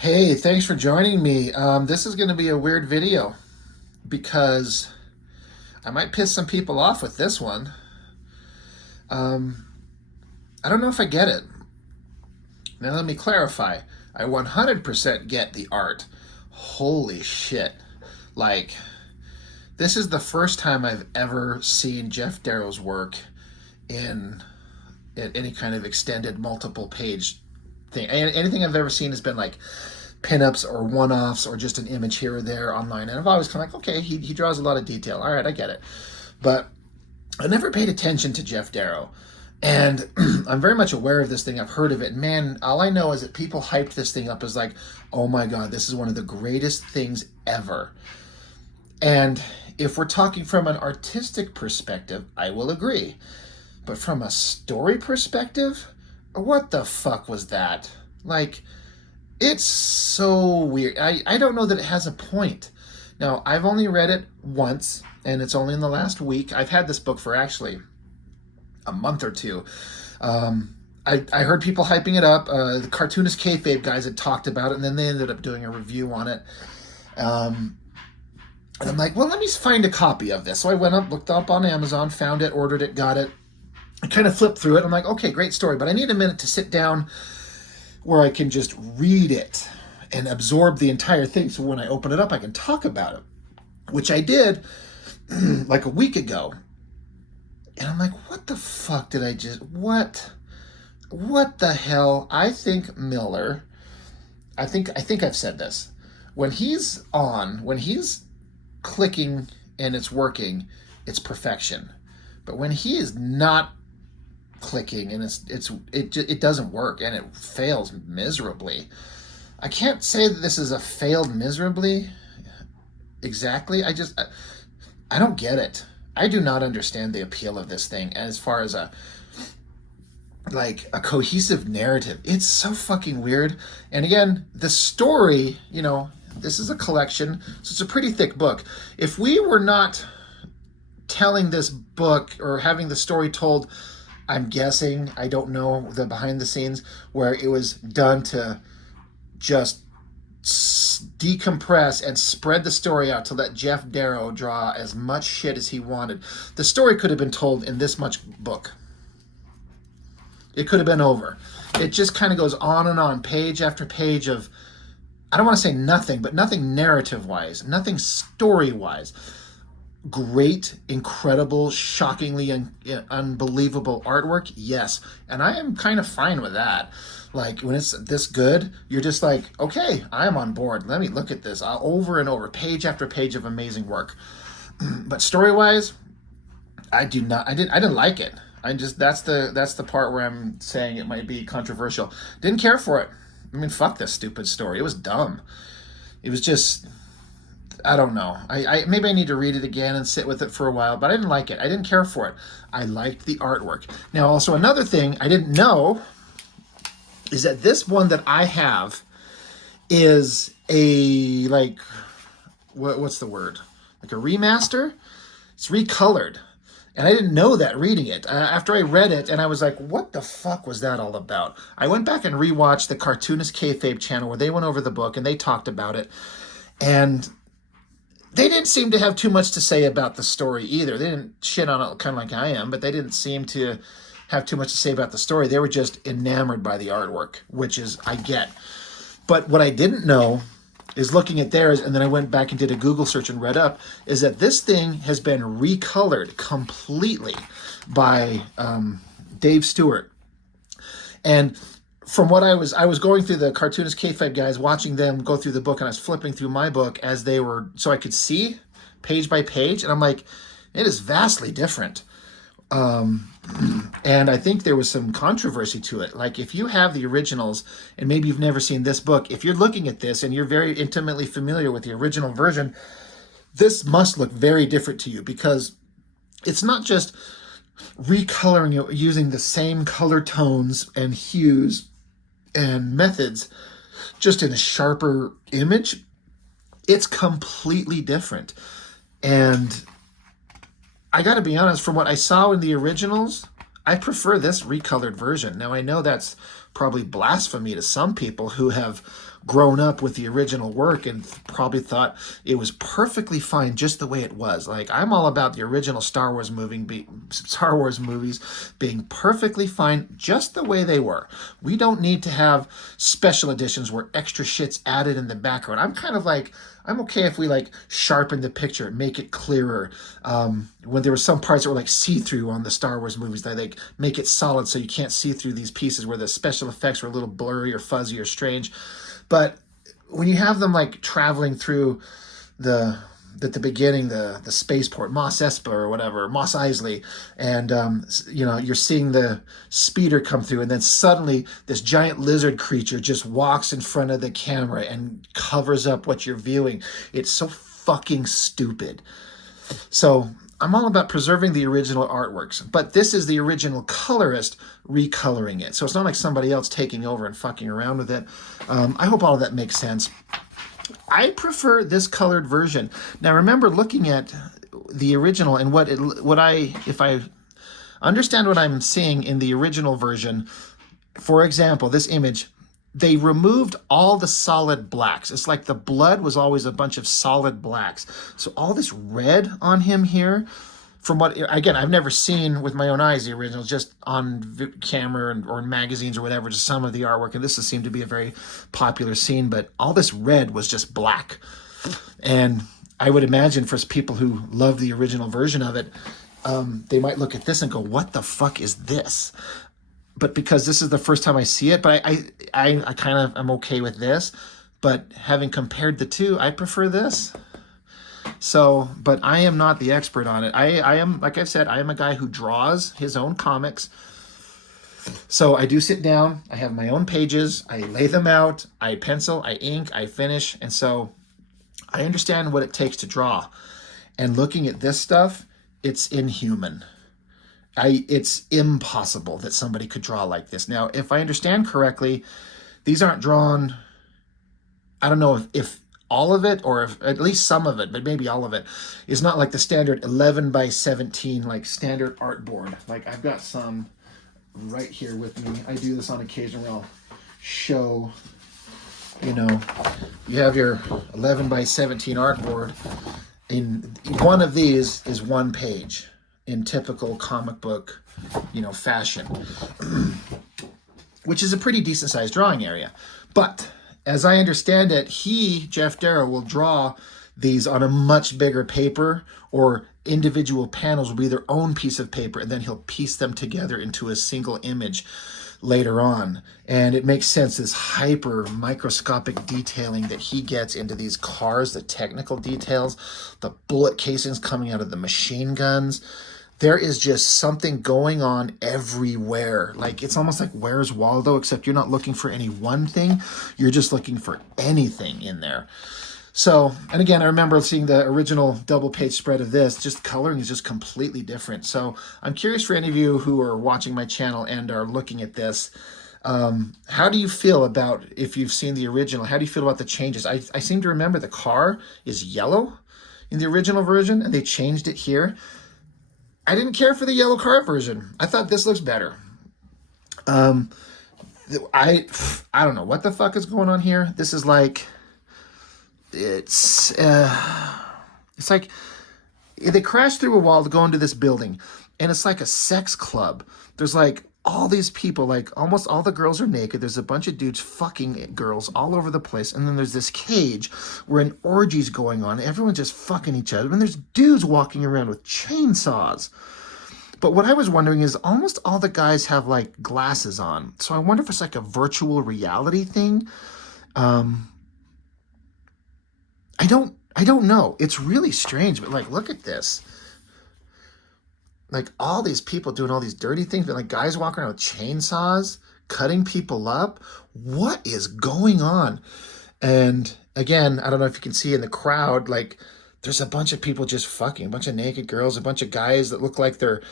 Hey, thanks for joining me. This is going to be a weird video because I might piss some people off with this one. Um, I don't know if I get it. Now, let me clarify. I 100% get the art. Holy shit. Like, this is the first time I've ever seen Jeff Darrow's work in any kind of extended multiple page thing. Anything I've ever seen has been like pinups or one-offs or just an image here or there online, and I've always kind of like, okay, he draws a lot of detail, all right, I get it. But I never paid attention to Jeff Darrow, and I'm very much aware of this thing. I've heard of it. Man, all I know is that people hyped this thing up as like, oh my god, this is one of the greatest things ever. And if we're talking from an artistic perspective, I will agree. But from a story perspective, what the fuck was that? Like, it's so weird. I don't know that it has a point. Now, I've only read it once, and it's only in the last week. I've had this book for actually a month or two. I heard people hyping it up. The Cartoonist Kayfabe guys had talked about it, and then they ended up doing a review on it. And I'm like, well, let me find a copy of this. So I went up, looked up on Amazon, found it, ordered it, got it. I kind of flipped through it. I'm like, okay, great story, but I need a minute to sit down where I can just read it and absorb the entire thing. So when I open it up, I can talk about it, which I did like a week ago. And I'm like, what the fuck did I just, what the hell? I think Miller, I think I've said this. When he's clicking and it's working, it's perfection. But when he is not clicking and it doesn't work and it fails miserably. I can't say that this is a failed miserably exactly. I don't get it. I do not understand the appeal of this thing as far as a cohesive narrative. It's so fucking weird. And again, the story, this is a collection, so it's a pretty thick book. If we were not telling this book or having the story told, I'm guessing, I don't know the behind the scenes, where it was done to just decompress and spread the story out to let Jeff Darrow draw as much shit as he wanted. The story could have been told in this much book. It could have been over. It just kind of goes on and on, page after page of, I don't want to say nothing, but nothing narrative-wise, nothing story-wise. Great, incredible, shockingly unbelievable artwork, yes. And I am kind of fine with that. Like, when it's this good, you're just like, okay, I'm on board. Let me look at this over and over, page after page of amazing work. But story-wise, I didn't like it. That's the part where I'm saying it might be controversial. Didn't care for it. I mean, fuck this stupid story. It was dumb. It was just, I don't know. Maybe I need to read it again and sit with it for a while, but I didn't like it. I didn't care for it. I liked the artwork. Now, also another thing I didn't know is that this one that I have is a, what's the word? Like a remaster? It's recolored. And I didn't know that reading it. After I read it, and I was like, what the fuck was that all about? I went back and rewatched the Cartoonist Kayfabe channel where they went over the book and they talked about it. And they didn't seem to have too much to say about the story either. They didn't shit on it kind of like I am, but they didn't seem to have too much to say about the story. They were just enamored by the artwork, which is, I get. But what I didn't know is, looking at theirs, and then I went back and did a Google search and read up, is that this thing has been recolored completely by Dave Stewart. And from what I was going through the Cartoonist Kayfabe guys, watching them go through the book, and I was flipping through my book as they were, so I could see page by page, and I'm like, it is vastly different. And I think there was some controversy to it. Like, if you have the originals, and maybe you've never seen this book, if you're looking at this and you're very intimately familiar with the original version, this must look very different to you, because it's not just recoloring it using the same color tones and hues and methods just in a sharper image. It's completely different. And I got to be honest, from what I saw in the originals, I prefer this recolored version. Now, I know that's probably blasphemy to some people who have grown up with the original work and probably thought it was perfectly fine just the way it was. Like, I'm all about the original Star Wars movies being perfectly fine just the way they were. We don't need to have special editions where extra shit's added in the background. I'm kind of like, I'm okay if we like sharpen the picture, make it clearer. When there were some parts that were like see-through on the Star Wars movies, they like make it solid so you can't see through these pieces where the special effects were a little blurry or fuzzy or strange. But when you have them like traveling through at the beginning, the spaceport, Mos Espa or whatever, Mos Eisley, and you're seeing the speeder come through, and then suddenly this giant lizard creature just walks in front of the camera and covers up what you're viewing. It's so fucking stupid. So I'm all about preserving the original artworks, but this is the original colorist recoloring it. So it's not like somebody else taking over and fucking around with it. I hope all of that makes sense. I prefer this colored version. Now remember, looking at the original and if I understand what I'm seeing in the original version, for example, this image, they removed all the solid blacks. It's like the blood was always a bunch of solid blacks. So all this red on him here, from what, again, I've never seen with my own eyes the original, just on camera or in magazines or whatever, just some of the artwork, and this has seemed to be a very popular scene, but all this red was just black. And I would imagine for people who love the original version of it, they might look at this and go, what the fuck is this? But because this is the first time I see it, but I kind of am okay with this, but having compared the two, I prefer this. So, but I am not the expert on it. I am, like I've said, I am a guy who draws his own comics. So I do sit down, I have my own pages, I lay them out, I pencil, I ink, I finish. And so I understand what it takes to draw. And looking at this stuff, it's inhuman. It's impossible that somebody could draw like this. Now, if I understand correctly, these aren't drawn, I don't know if all of it, or if at least some of it, but maybe all of it, is not like the standard 11 by 17, like standard artboard. Like I've got some right here with me. I do this on occasion where I'll show, you have your 11 by 17 artboard. In one of these is one page in typical comic book, fashion, which is a pretty decent sized drawing area. But as I understand it, Jeff Darrow, will draw these on a much bigger paper, or individual panels will be their own piece of paper, and then he'll piece them together into a single image later on. And it makes sense, this hyper microscopic detailing that he gets into these cars, the technical details, the bullet casings coming out of the machine guns. There is just something going on everywhere. Like, it's almost like Where's Waldo, except you're not looking for any one thing. You're just looking for anything in there. So, and again, I remember seeing the original double page spread of this. Just coloring is just completely different. So I'm curious for any of you who are watching my channel and are looking at this, how do you feel about, if you've seen the original, how do you feel about the changes? I seem to remember the car is yellow in the original version, and they changed it here. I didn't care for the yellow car version. I thought this looks better. I don't know what the fuck is going on here. This is like, it's like they crash through a wall to go into this building, and it's like a sex club. There's like all these people, like almost all the girls are naked. There's a bunch of dudes fucking girls all over the place. And then there's this cage where an orgy's going on. Everyone's just fucking each other. And there's dudes walking around with chainsaws. But what I was wondering is almost all the guys have like glasses on. So I wonder if it's like a virtual reality thing. I don't know. It's really strange, but like, look at this. Like all these people doing all these dirty things, but like guys walking around with chainsaws, cutting people up. What is going on? And again, I don't know if you can see in the crowd, like there's a bunch of people just fucking, a bunch of naked girls, a bunch of guys that look like they're,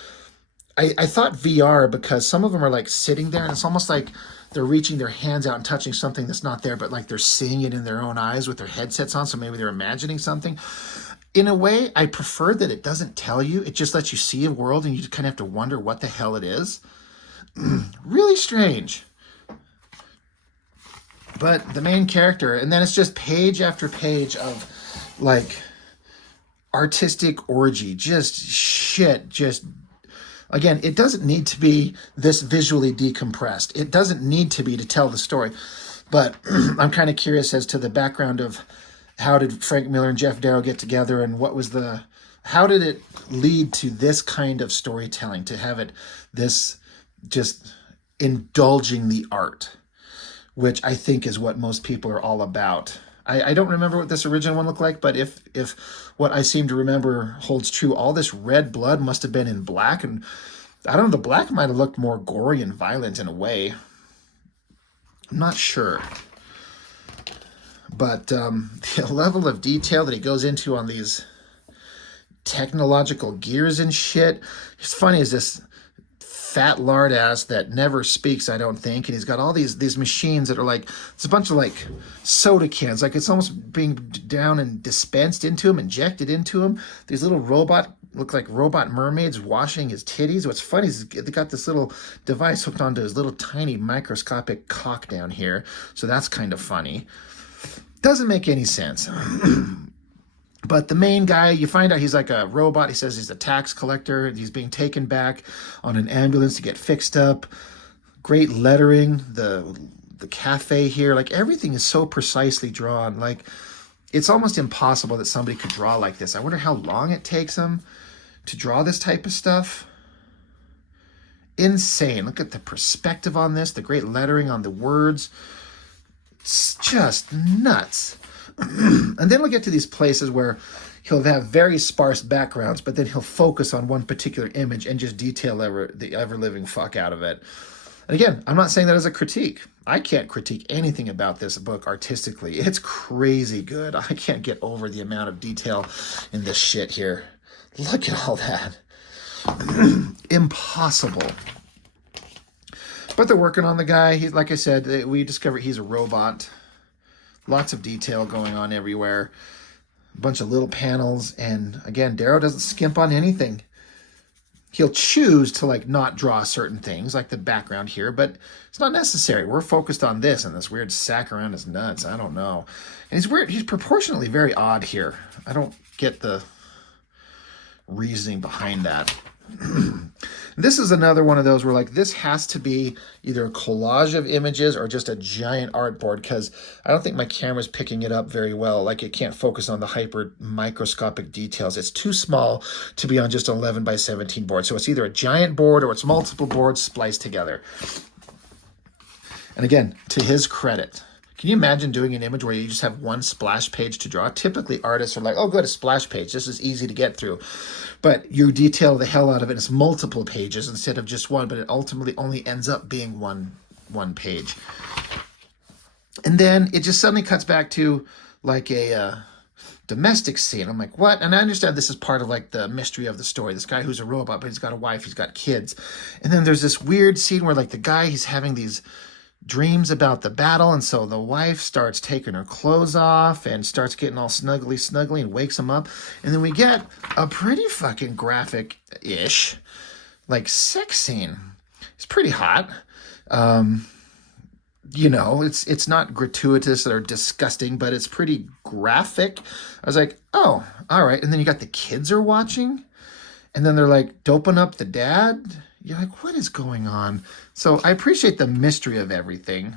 I thought VR, because some of them are like sitting there and it's almost like they're reaching their hands out and touching something that's not there, but like they're seeing it in their own eyes with their headsets on. So maybe they're imagining something. In a way, I prefer that it doesn't tell you. It just lets you see a world and you just kind of have to wonder what the hell it is. Really strange. But the main character, and then it's just page after page of like artistic orgy, just shit, just again, it doesn't need to be this visually decompressed. It doesn't need to be to tell the story. But I'm kind of curious as to the background of how did Frank Miller and Jeff Darrow get together, and what was how did it lead to this kind of storytelling, to have it this just indulging the art, which I think is what most people are all about. I don't remember what this original one looked like, but if what I seem to remember holds true, all this red blood must have been in black, and I don't know, the black might have looked more gory and violent in a way. I'm not sure. But the level of detail that he goes into on these technological gears and shit. It's funny is this fat lard ass that never speaks, I don't think, and he's got all these machines that are like, it's a bunch of like soda cans, like it's almost being down and dispensed into him, injected into him. These little look like robot mermaids washing his titties. What's funny is they got this little device hooked onto his little tiny microscopic cock down here, so that's kind of funny. Doesn't make any sense. But the main guy, you find out he's like a robot. He says he's a tax collector. He's being taken back on an ambulance to get fixed up. Great lettering. The cafe here, like everything is so precisely drawn. Like it's almost impossible that somebody could draw like this. I wonder how long it takes them to draw this type of stuff. Insane. Look at the perspective on this, the great lettering on the words. It's just nuts. And then we'll get to these places where he'll have very sparse backgrounds, but then he'll focus on one particular image and just detail the ever-living fuck out of it. And again, I'm not saying that as a critique. I can't critique anything about this book artistically. It's crazy good. I can't get over the amount of detail in this shit here. Look at all that. Impossible. But they're working on the guy. He's, like I said, we discovered he's a robot. Lots of detail going on everywhere. A bunch of little panels. And again, Darrow doesn't skimp on anything. He'll choose to like not draw certain things, like the background here, but it's not necessary. We're focused on this and this weird sack around his nuts. I don't know. And he's weird. He's proportionally very odd here. I don't get the reasoning behind that. This is another one of those where like this has to be either a collage of images or just a giant artboard, because I don't think my camera's picking it up very well. Like it can't focus on the hyper microscopic details. It's too small to be on just an 11 by 17 board. So it's either a giant board or it's multiple boards spliced together. And again, to his credit, can you imagine doing an image where you just have one splash page to draw? Typically artists are like, oh good, a splash page. This is easy to get through. But you detail the hell out of it. It's multiple pages instead of just one, but it ultimately only ends up being one page. And then it just suddenly cuts back to like a domestic scene. I'm like, what? And I understand this is part of like the mystery of the story. This guy who's a robot, but he's got a wife, he's got kids. And then there's this weird scene where like the guy, he's having these dreams about the battle, and so the wife starts taking her clothes off and starts getting all snuggly and wakes him up, and then we get a pretty fucking graphic-ish like sex scene. It's pretty hot. You know, it's not gratuitous or disgusting, but it's pretty graphic. I was like, oh, all right. And then you got the kids are watching, and then they're like doping up the dad. You're like, what is going on? So I appreciate the mystery of everything.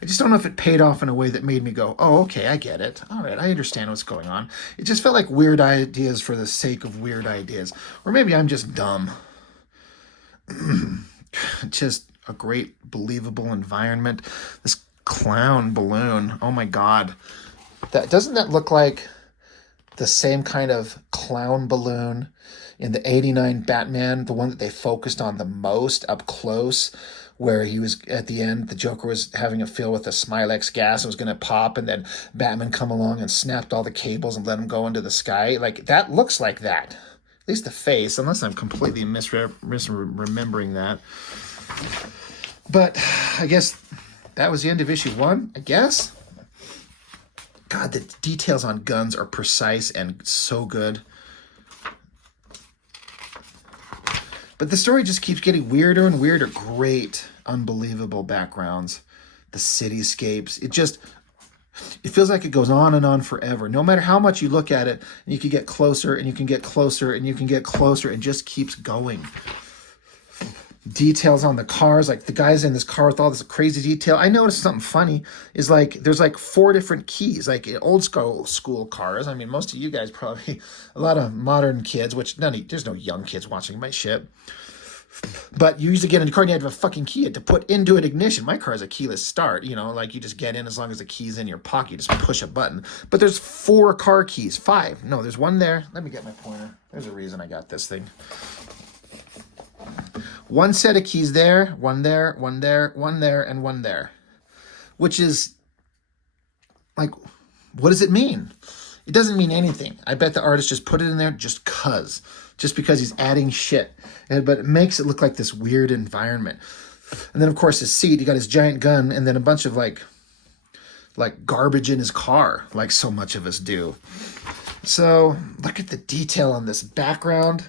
I just don't know if it paid off in a way that made me go, oh, okay, I get it. All right, I understand what's going on. It just felt like weird ideas for the sake of weird ideas. Or maybe I'm just dumb. Just a great, believable environment. This clown balloon, oh my God. Doesn't that look like the same kind of clown balloon in the 89 Batman, the one that they focused on the most up close, where he was at the end, the Joker was having a feel with the Smilex gas and was going to pop, and then Batman come along and snapped all the cables and let him go into the sky. Like, that looks like that. At least the face, unless I'm completely misremembering that. But I guess that was the end of issue 1, I guess. God, the details on guns are precise and so good. But the story just keeps getting weirder and weirder. Great, unbelievable backgrounds. the cityscapes. It feels like it goes on and on forever. No matter how much you look at it, and you can get closer and you can get closer and you can get closer, and just keeps going. Details on the cars, like the guys in this car with all this crazy detail. I noticed something funny is like there's like 4 different keys, like in old school cars. I mean, most of you guys probably, a lot of modern kids, which there's no young kids watching my shit. But you usually get in the car and you have a fucking key to put into an ignition. My car is a keyless start, like you just get in as long as the key's in your pocket. You just push a button. But there's 4 car keys. 5. No, there's one there. Let me get my pointer. There's a reason I got this thing. 1 set of keys there, 1 there, 1 there, 1 there, and 1 there. Which is, like, what does it mean? It doesn't mean anything. I bet the artist just put it in there just because he's adding shit. But it makes it look like this weird environment. And then, of course, his seat, he got his giant gun, and then a bunch of, like garbage in his car, like so much of us do. So, look at the detail on this background.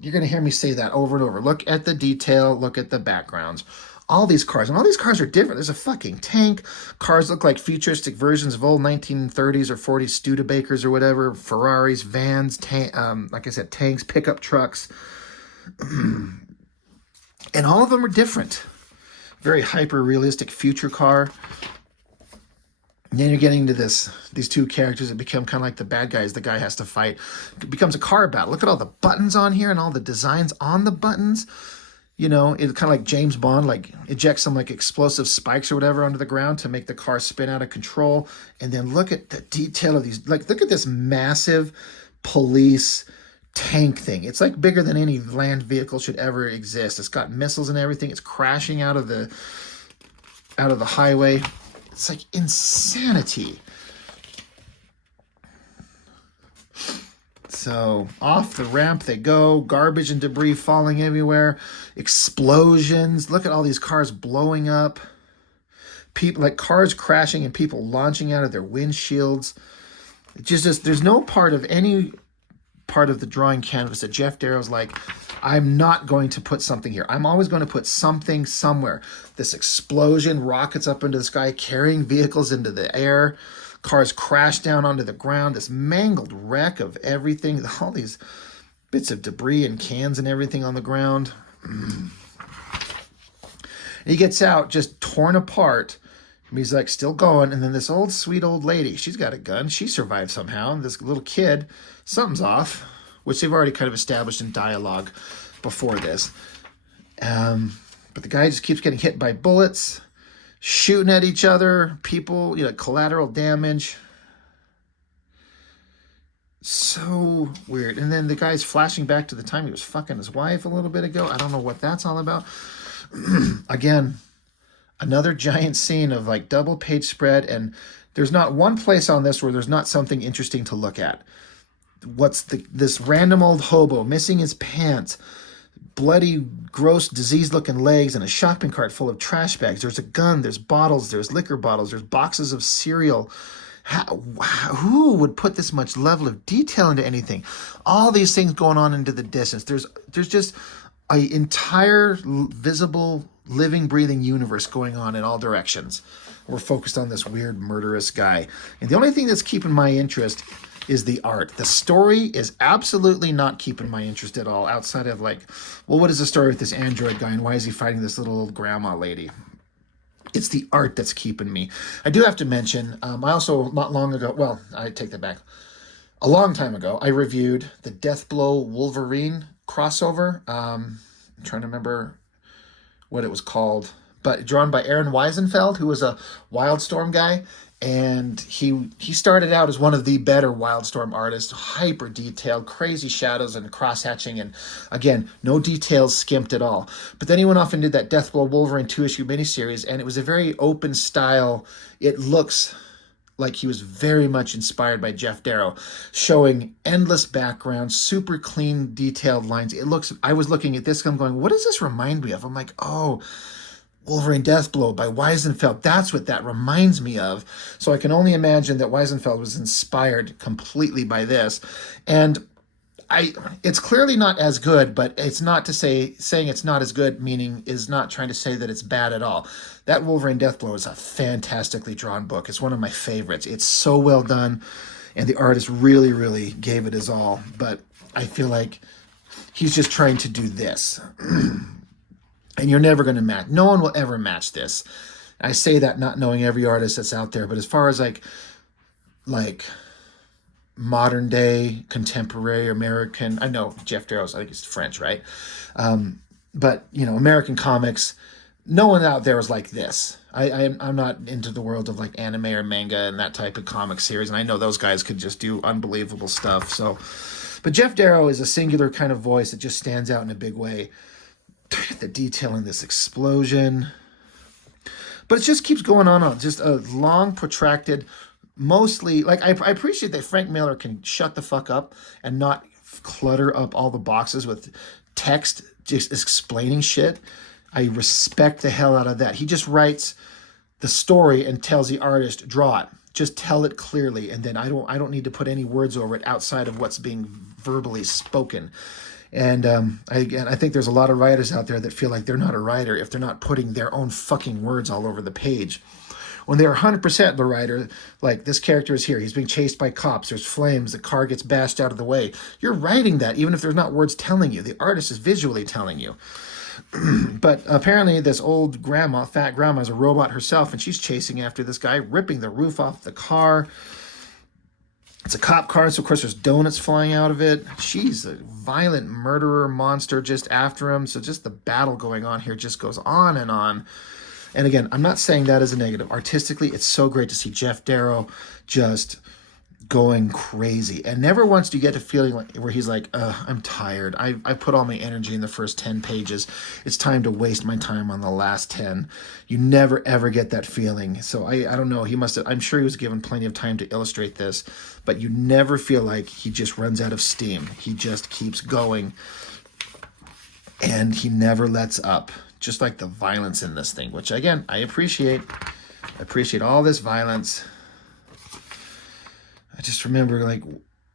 You're going to hear me say that over and over. Look at the detail. Look at the backgrounds. All these cars are different. There's a fucking tank. Cars look like futuristic versions of old 1930s or 40s Studebakers or whatever. Ferraris, vans, like I said, tanks, pickup trucks. And all of them are different. Very hyper-realistic future car. And then you're getting to these 2 characters that become kind of like the bad guys the guy has to fight. It becomes a car battle. Look at all the buttons on here and all the designs on the buttons. It's kind of like James Bond, like eject some like explosive spikes or whatever onto the ground to make the car spin out of control. And then look at the detail of these. Like, look at this massive police tank thing. It's like bigger than any land vehicle should ever exist. It's got missiles and everything. It's crashing out of the highway. It's like insanity. So off the ramp they go, garbage and debris falling everywhere, explosions. Look at all these cars blowing up. People, like cars crashing and people launching out of their windshields. It just there's no part of any part of the drawing canvas that Jeff Darrow's like, I'm not going to put something here. I'm always going to put something somewhere. This explosion, rockets up into the sky, carrying vehicles into the air. Cars crash down onto the ground. This mangled wreck of everything. All these bits of debris and cans and everything on the ground. He gets out just torn apart. He's like still going. And then this sweet old lady, she's got a gun. She survived somehow. And this little kid, something's off, which they've already kind of established in dialogue before this. But the guy just keeps getting hit by bullets, shooting at each other, people, collateral damage. So weird. And then the guy's flashing back to the time he was fucking his wife a little bit ago. I don't know what that's all about. Again, another giant scene of like double page spread, and there's not one place on this where there's not something interesting to look at. What's this random old hobo missing his pants, bloody, gross, diseased-looking legs, and a shopping cart full of trash bags. There's a gun, there's bottles, there's liquor bottles, there's boxes of cereal. Who would put this much level of detail into anything? All these things going on into the distance. There's just an entire visible, living, breathing universe going on in all directions. We're focused on this weird, murderous guy. And the only thing that's keeping my interest is the art. The story is absolutely not keeping my interest at all, outside of like, well, what is the story with this android guy and why is he fighting this little old grandma lady? It's the art that's keeping me. I do have to mention, I also, not long ago, well, I take that back. A long time ago, I reviewed the Deathblow Wolverine crossover. I'm trying to remember what it was called, but drawn by Aaron Weisenfeld, who was a Wildstorm guy. And he started out as one of the better Wildstorm artists, hyper detailed, crazy shadows and cross-hatching, and again, no details skimped at all. But then he went off and did that Deathblow Wolverine 2-issue miniseries, and it was a very open style. It looks like he was very much inspired by Jeff Darrow, showing endless backgrounds, super clean, detailed lines. I was looking at this, I'm going, what does this remind me of? I'm like, oh, Wolverine Deathblow by Weisenfeld. That's what that reminds me of. So I can only imagine that Weisenfeld was inspired completely by this. And it's clearly not as good, but it's not to saying it's not as good, meaning is not trying to say that it's bad at all. That Wolverine Deathblow is a fantastically drawn book. It's one of my favorites. It's so well done, and the artist really, really gave it his all. But I feel like he's just trying to do this. And you're never going to match. No one will ever match this. I say that not knowing every artist that's out there, but as far as like modern day contemporary American, I know Jeff Darrow's, I think he's French, right? But you know, American comics, no one out there is like this. I'm not into the world of like anime or manga and that type of comic series, and I know those guys could just do unbelievable stuff. So, but Jeff Darrow is a singular kind of voice that just stands out in a big way. The detail in this explosion, but it just keeps going on. Just a long, protracted, mostly like I appreciate that Frank Miller can shut the fuck up and not clutter up all the boxes with text just explaining shit. I respect the hell out of that. He just writes the story and tells the artist, draw it. Just tell it clearly, and then I don't need to put any words over it outside of what's being verbally spoken. And I think there's a lot of writers out there that feel like they're not a writer if they're not putting their own fucking words all over the page. When they're 100% the writer, like this character is here, he's being chased by cops, there's flames, the car gets bashed out of the way. You're writing that even if there's not words telling you. The artist is visually telling you. But apparently this old grandma, fat grandma, is a robot herself, and she's chasing after this guy, ripping the roof off the car. It's a cop car, so of course there's donuts flying out of it. She's a violent murderer monster just after him. So just the battle going on here just goes on and on. And again, I'm not saying that as a negative. Artistically, it's so great to see Jeff Darrow just going crazy. And never once do you get a feeling like where he's like, I'm tired. I put all my energy in the first 10 pages. It's time to waste my time on the last 10. You never, ever get that feeling. So I don't know. He must have, I'm sure he was given plenty of time to illustrate this, but you never feel like he just runs out of steam. He just keeps going, and he never lets up. Just like the violence in this thing, which again, I appreciate. I appreciate all this violence. I just remember, like,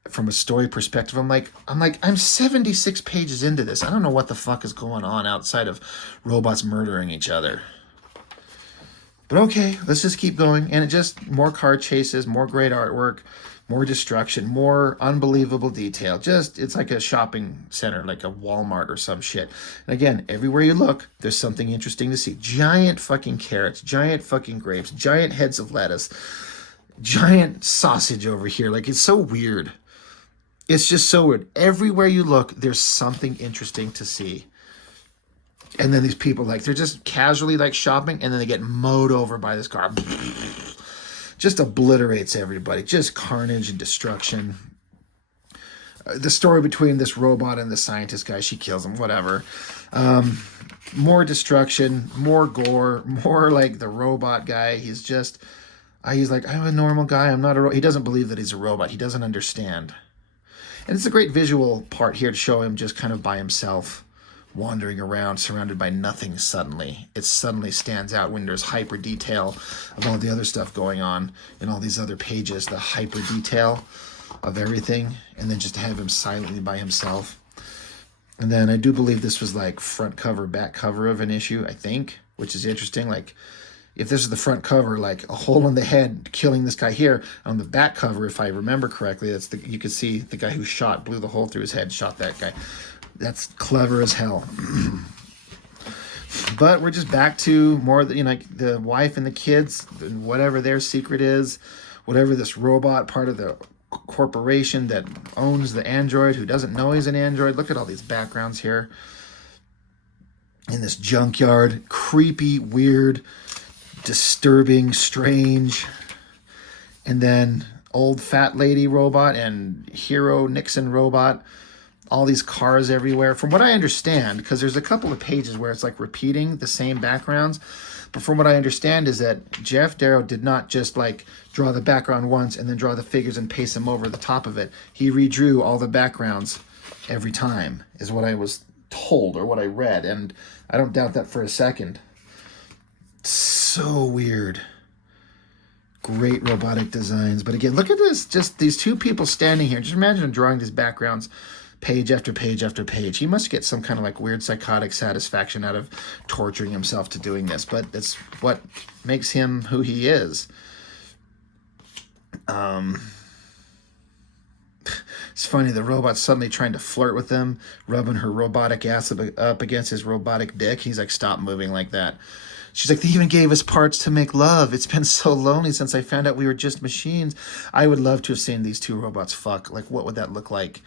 from a story perspective, I'm 76 pages into this. I don't know what the fuck is going on outside of robots murdering each other. But okay, let's just keep going. And it just, more car chases, more great artwork, more destruction, more unbelievable detail. Just, it's like a shopping center, like a Walmart or some shit. And again, everywhere you look, there's something interesting to see. Giant fucking carrots, giant fucking grapes, giant heads of lettuce, giant sausage over here. Like, it's so weird. It's just so weird. Everywhere you look, there's something interesting to see. And then these people, like, they're just casually, like, shopping, and then they get mowed over by this car. Just obliterates everybody. Just carnage and destruction. The story between this robot and the scientist guy, she kills him, whatever. More destruction, more gore, more like the robot guy. He's just, he's like, I'm a normal guy. I'm not a robot. He doesn't believe that he's a robot. He doesn't understand. And it's a great visual part here to show him just kind of by himself, wandering around, surrounded by nothing suddenly. It suddenly stands out when there's hyper detail of all the other stuff going on in all these other pages, the hyper detail of everything, and then just to have him silently by himself. And then I do believe this was like front cover, back cover of an issue, I think, which is interesting. Like, if this is the front cover, like a hole in the head killing this guy here, on the back cover, if I remember correctly, that's the, you can see the guy who blew the hole through his head, shot that guy. That's clever as hell. But we're just back to more, you know, like the wife and the kids, whatever their secret is, whatever this robot, part of the corporation that owns the android, who doesn't know he's an android. Look at all these backgrounds here. In this junkyard, creepy, weird, disturbing, strange. And then old fat lady robot and hero Nixon robot. All these cars everywhere. From what I understand, because there's a couple of pages where it's like repeating the same backgrounds, but from what I understand is that Jeff Darrow did not just like draw the background once and then draw the figures and paste them over the top of it. He redrew all the backgrounds every time, is what I was told or what I read, and I don't doubt that for a second. So weird. Great robotic designs. But again, look at this, just these two people standing here. Just imagine drawing these backgrounds page after page after page. He must get some kind of like weird psychotic satisfaction out of torturing himself to doing this, but it's what makes him who he is. It's funny, the robot's suddenly trying to flirt with him, rubbing her robotic ass up against his robotic dick. He's like, stop moving like that. She's like, they even gave us parts to make love. It's been so lonely since I found out we were just machines. I would love to have seen these two robots fuck. Like, what would that look like?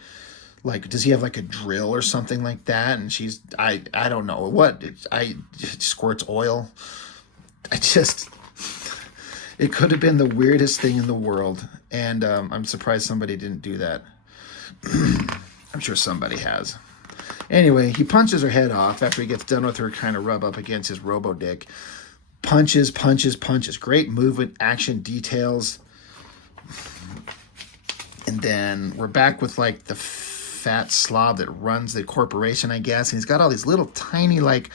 Like, does he have like a drill or something like that? And she's, I don't know. What? It squirts oil. It could have been the weirdest thing in the world. And I'm surprised somebody didn't do that. I'm sure somebody has. Anyway, he punches her head off after he gets done with her kind of rub up against his robo-dick. Punches, punches, punches. Great movement, action, details. And then we're back with like the fat slob that runs the corporation, I guess. And he's got all these little tiny like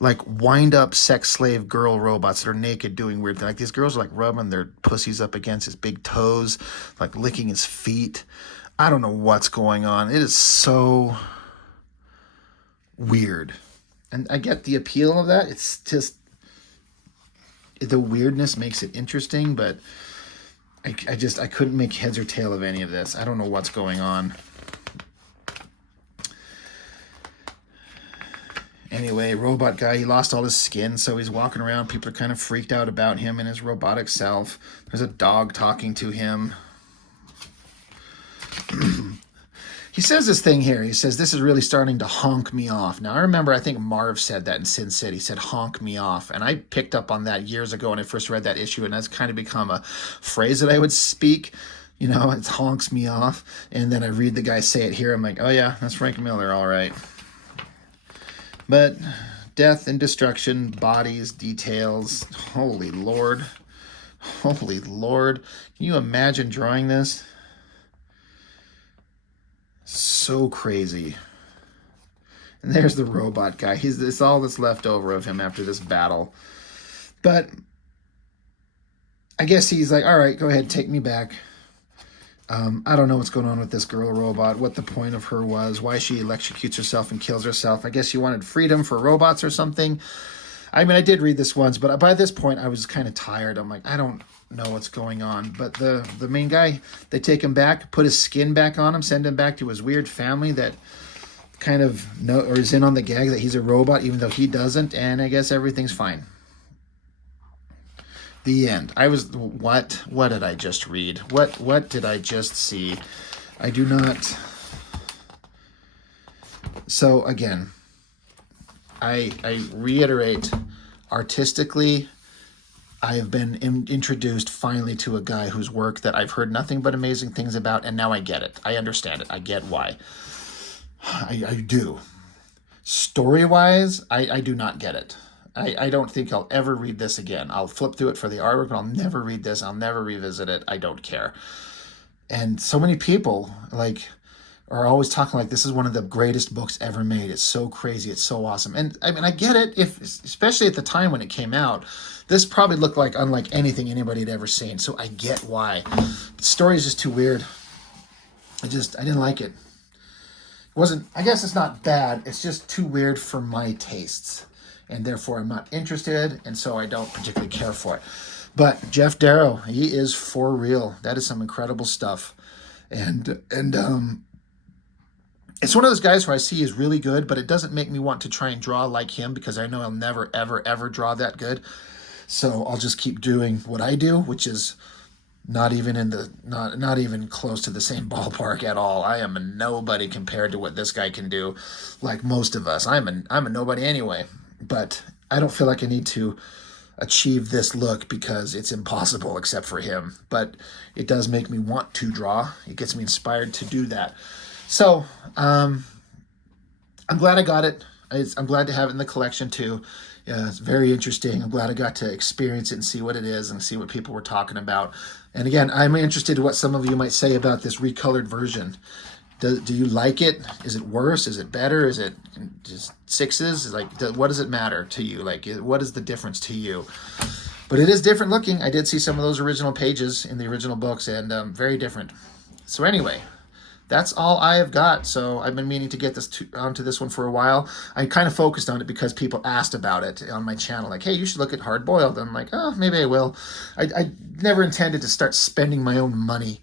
wind-up sex slave girl robots that are naked doing weird things. Like these girls are like rubbing their pussies up against his big toes, like licking his feet. I don't know what's going on. It is so weird. And I get the appeal of that. It's just, the weirdness makes it interesting, but I couldn't make heads or tail of any of this. I don't know what's going on. Anyway, robot guy, he lost all his skin, so he's walking around. People are kind of freaked out about him and his robotic self. There's a dog talking to him. He says this thing here. He says, this is really starting to honk me off. Now, I remember, I think Marv said that in Sin City. He said, honk me off. And I picked up on that years ago when I first read that issue, and that's kind of become a phrase that I would speak. You know, it honks me off. And then I read the guy say it here. I'm like, oh, yeah, that's Frank Miller. All right. But death and destruction, bodies, details. Holy Lord. Holy Lord. Can you imagine drawing this? So crazy. And there's the robot guy. It's all that's left over of him after this battle. But I guess he's like, all right, go ahead, take me back. I don't know what's going on with this girl robot, what the point of her was, why she electrocutes herself and kills herself. I guess she wanted freedom for robots or something. I mean, I did read this once, but by this point, I was kind of tired. I'm like, I don't know what's going on. But the main guy, they take him back, put his skin back on him, send him back to his weird family that kind of or is in on the gag that he's a robot, even though he doesn't. And I guess everything's fine. The end. I was, what did I just read? What did I just see? I do not. So again, I reiterate, artistically, I have been introduced finally to a guy whose work that I've heard nothing but amazing things about, and now I get it. I understand it. I get why. I do. Story-wise, I do not get it. I don't think I'll ever read this again. I'll flip through it for the artwork, but I'll never read this. I'll never revisit it. I don't care. And so many people, like, are always talking like this is one of the greatest books ever made. It's so crazy. It's so awesome. And I mean, I get it, especially at the time when it came out. This probably looked like unlike anything anybody had ever seen. So I get why. The story is just too weird. I didn't like it. I guess it's not bad. It's just too weird for my tastes. And therefore I'm not interested, and so I don't particularly care for it. But Jeff Darrow, he is for real. That is some incredible stuff. And it's one of those guys who I see is really good, but it doesn't make me want to try and draw like him because I know I'll never, ever, ever draw that good. So I'll just keep doing what I do, which is not even close to the same ballpark at all. I am a nobody compared to what this guy can do, like most of us. I'm a nobody anyway. But I don't feel like I need to achieve this look because it's impossible except for him. But it does make me want to draw. It gets me inspired to do that. So I'm glad I got it. I'm glad to have it in the collection too. Yeah, it's very interesting. I'm glad I got to experience it and see what it is and see what people were talking about. And again, I'm interested in what some of you might say about this recolored version. Do you like it? Is it worse? Is it better? Is it just sixes? Like, what does it matter to you? Like, what is the difference to you? But it is different looking. I did see some of those original pages in the original books, and very different. So anyway, that's all I have got. So I've been meaning to get onto this one for a while. I kind of focused on it because people asked about it on my channel, like, hey, you should look at hard boiled. I'm like, oh, maybe I will. I never intended to start spending my own money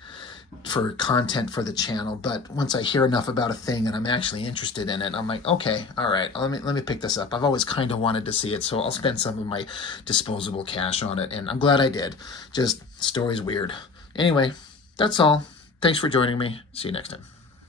for content for the channel, but once I hear enough about a thing and I'm actually interested in it, I'm like, okay, all right, let me pick this up. I've always kind of wanted to see it, so I'll spend some of my disposable cash on it, and I'm glad I did. Just, story's weird. Anyway, that's all. Thanks for joining me. See you next time.